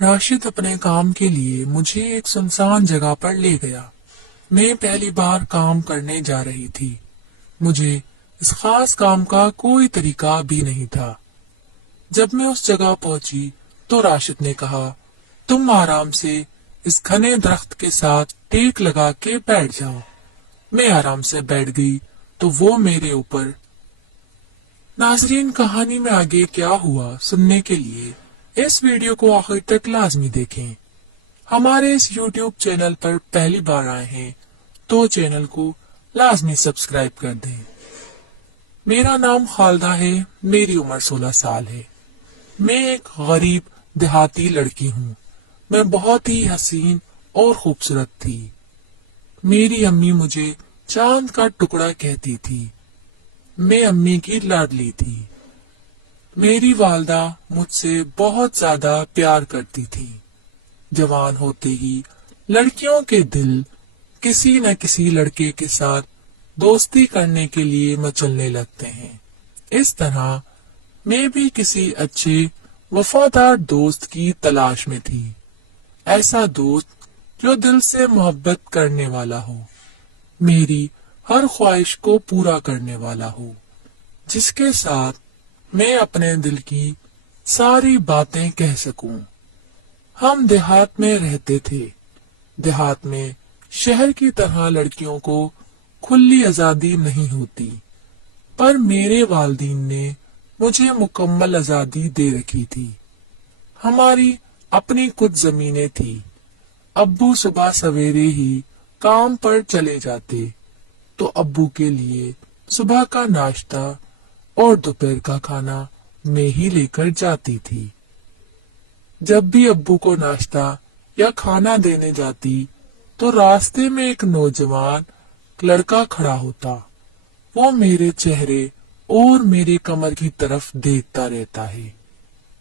राशिद अपने काम के लिए मुझे एक सुनसान जगह पर ले गया। मैं पहली बार काम करने जा रही थी। मुझे इस खास काम का कोई तरीका भी नहीं था। जब मैं उस जगह पहुंची तो राशिद ने कहा, तुम आराम से इस घने दरख्त के साथ टेक लगा के बैठ जाओ। मैं आराम से बैठ गई तो वो मेरे ऊपर। नाजरीन, कहानी में आगे क्या हुआ सुनने के लिए इस वीडियो को आखिर तक लाजमी देखें। हमारे इस YouTube चैनल पर पहली बार आए हैं तो चैनल को लाजमी सब्सक्राइब कर दें। मेरा नाम खालदा है। मेरी उम्र 16 साल है। मैं एक गरीब देहाती लड़की हूँ। मैं बहुत ही हसीन और खूबसूरत थी। मेरी अम्मी मुझे चांद का टुकड़ा कहती थी। मैं अम्मी की लाडली थी। मेरी वालदा मुझसे बहुत ज्यादा प्यार करती थी। जवान होते ही लड़कियों के दिल किसी न किसी लड़के के साथ दोस्ती करने के लिए मचलने लगते हैं। इस तरह मैं भी किसी अच्छे वफादार दोस्त की तलाश में थी। ऐसा दोस्त जो दिल से मोहब्बत करने वाला हो, मेरी हर ख्वाहिश को पूरा करने वाला हो, जिसके साथ मैं अपने दिल की सारी बातें कह सकूं। हम देहात में रहते थे। देहात में शहर की तरह लड़कियों को खुली आजादी नहीं होती, पर मेरे वालिदैन ने मुझे मुकम्मल आजादी दे रखी थी। हमारी अपनी कुछ जमीनें थी। अब्बू सुबह सवेरे ही काम पर चले जाते तो अब्बू के लिए सुबह का नाश्ता और दोपहर का खाना मैं ही लेकर जाती थी। जब भी अब्बू को नाश्ता या खाना देने जाती तो रास्ते में एक नौजवान लड़का खड़ा होता। वो मेरे चेहरे और मेरे कमर की तरफ देखता रहता है।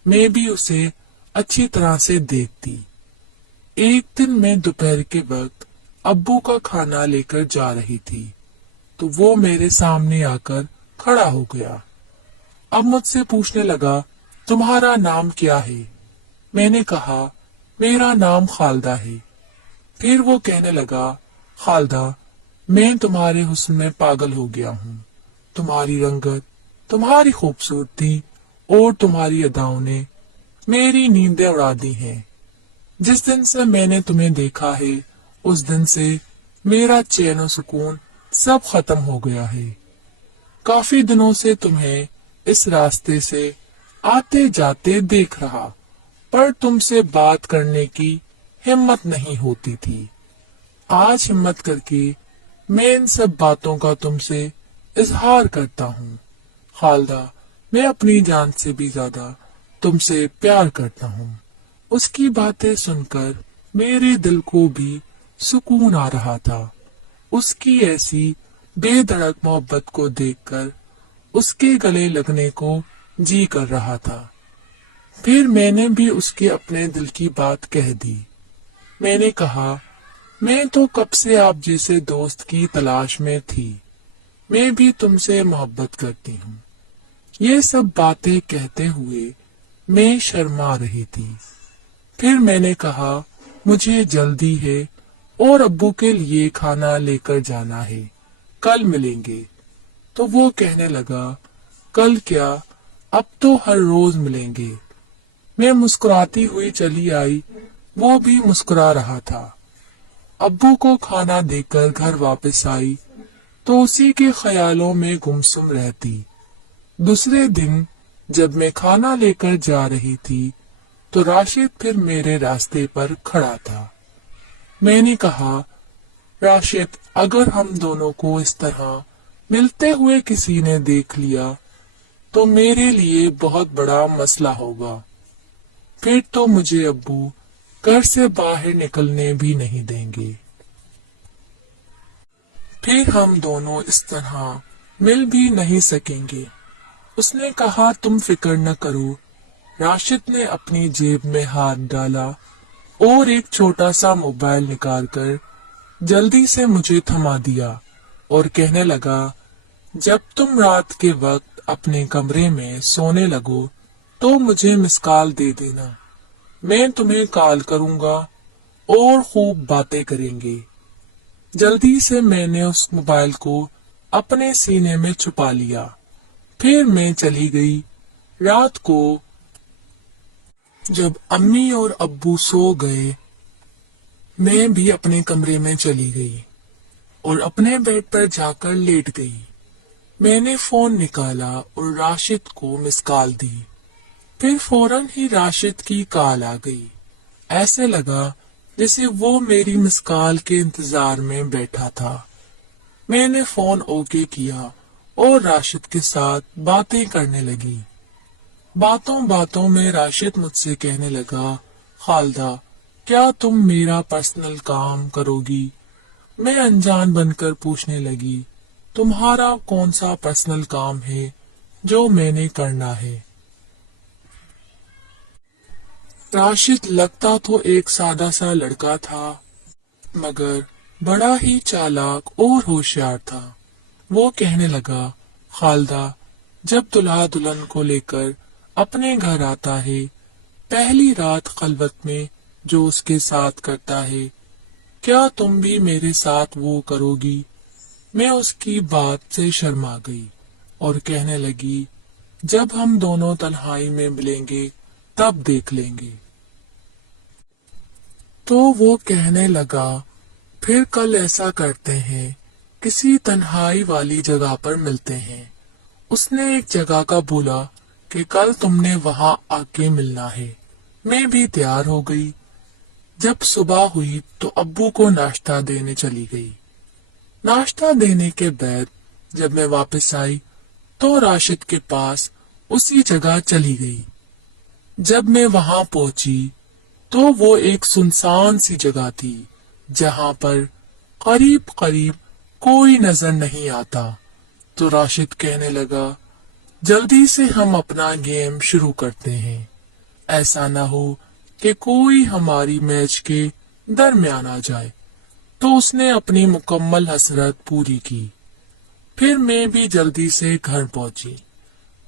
मैं भी उसे अच्छी तरह से देखती। एक दिन मैं दोपहर के वक्त अब्बू का खाना लेकर जा रही थी तो वो मेरे सामने आकर खड़ा हो गया। अब मुझसे पूछने लगा, तुम्हारा नाम क्या है? मैंने कहा, मेरा नाम खालदा है। फिर वो कहने लगा, खालदा, मैं तुम्हारे हुस्न में पागल हो गया हूँ। तुम्हारी रंगत, तुम्हारी खूबसूरती और तुम्हारी अदाओं ने मेरी नींदें उड़ा दी हैं। जिस दिन से मैंने तुम्हें देखा है उस दिन से मेरा चैन और सुकून सब खत्म हो गया है। काफी दिनों से तुम्हें इस रास्ते से आते जाते देख रहा, पर तुमसे बात करने की हिम्मत नहीं होती थी। आज हिम्मत करके मैं इन सब बातों का तुमसे इजहार करता हूँ। खालदा, मैं अपनी जान से भी ज्यादा तुमसे प्यार करता हूँ। उसकी बातें सुनकर मेरे दिल को भी सुकून आ रहा था। उसकी ऐसी बेधड़क मोहब्बत को देखकर उसके गले लगने को जी कर रहा था। फिर मैंने भी उसके अपने दिल की बात कह दी। मैंने कहा, मैं तो कब से आप जैसे दोस्त की तलाश में थी। मैं भी तुमसे मोहब्बत करती हूँ। ये सब बातें कहते हुए मैं शर्मा रही थी। फिर मैंने कहा, मुझे जल्दी है और अब्बू के लिए खाना लेकर जाना है। कल मिलेंगे। तो वो कहने लगा, कल क्या, अब तो हर रोज मिलेंगे। मैं मुस्कुराती हुई चली आई। वो भी मुस्कुरा रहा था। अब्बू को खाना देकर घर वापस आई तो उसी के ख्यालों में गुमसुम रहती। दूसरे दिन जब मैं खाना लेकर जा रही थी तो राशिद फिर मेरे रास्ते पर खड़ा था। मैंने कहा, राशिद, अगर हम दोनों को इस तरह मिलते हुए किसी ने देख लिया तो मेरे लिए बहुत बड़ा मसला होगा। फिर तो मुझे अब्बू घर से बाहर निकलने भी नहीं देंगे। फिर हम दोनों इस तरह मिल भी नहीं सकेंगे। उसने कहा, तुम फिक्र न करो। राशिद ने अपनी जेब में हाथ डाला और एक छोटा सा मोबाइल निकालकर जल्दी से मुझे थमा दिया और कहने लगा, जब तुम रात के वक्त अपने कमरे में सोने लगो तो मुझे मिस कॉल दे देना। मैं तुम्हें कॉल करूंगा और खूब बातें करेंगे। जल्दी से मैंने उस मोबाइल को अपने सीने में छुपा लिया। फिर मैं चली गई। रात को जब अम्मी और अब्बू सो गए, मैं भी अपने कमरे में चली गई और अपने बेड पर जाकर लेट गई। मैंने फोन निकाला और राशिद को मिस कॉल दी। फिर फौरन ही राशिद की कॉल आ गई। ऐसे लगा जैसे वो मेरी मिस कॉल के इंतजार में बैठा था। मैंने फोन ओके किया और राशिद के साथ बातें करने लगी। बातों बातों में राशिद मुझसे कहने लगा, खालदा, क्या तुम मेरा पर्सनल काम करोगी? मैं अनजान बनकर पूछने लगी, तुम्हारा कौन सा पर्सनल काम है जो मैंने करना है? राशिद लगता तो एक सादा सा लड़का था, मगर बड़ा ही चालाक और होशियार था। वो कहने लगा, खालदा, जब दुल्हा दुल्हन को लेकर अपने घर आता है, पहली रात खलवत में जो उसके साथ करता है, क्या तुम भी मेरे साथ वो करोगी? मैं उसकी बात से शर्मा गई और कहने लगी, जब हम दोनों तन्हाई में मिलेंगे तब देख लेंगे। तो वो कहने लगा, फिर कल ऐसा करते हैं, किसी तन्हाई वाली जगह पर मिलते हैं। उसने एक जगह का बोला कि कल तुमने वहां आके मिलना है। मैं भी तैयार हो गई। जब सुबह हुई तो अब्बू को नाश्ता देने चली गई। नाश्ता देने के बाद जब मैं वापस आई तो राशिद के पास उसी जगह चली गई। जब मैं वहां पहुंची तो वो एक सुनसान सी जगह थी, जहां पर करीब करीब कोई नजर नहीं आता। तो राशिद कहने लगा, जल्दी से हम अपना गेम शुरू करते हैं, ऐसा ना हो कि कोई हमारी मैच के दरमियान आ जाए। तो उसने अपनी मुकम्मल हसरत पूरी की। फिर मैं भी जल्दी से घर पहुंची।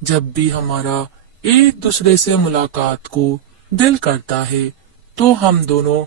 जब भी हमारा एक दूसरे से मुलाकात को दिल करता है तो हम दोनों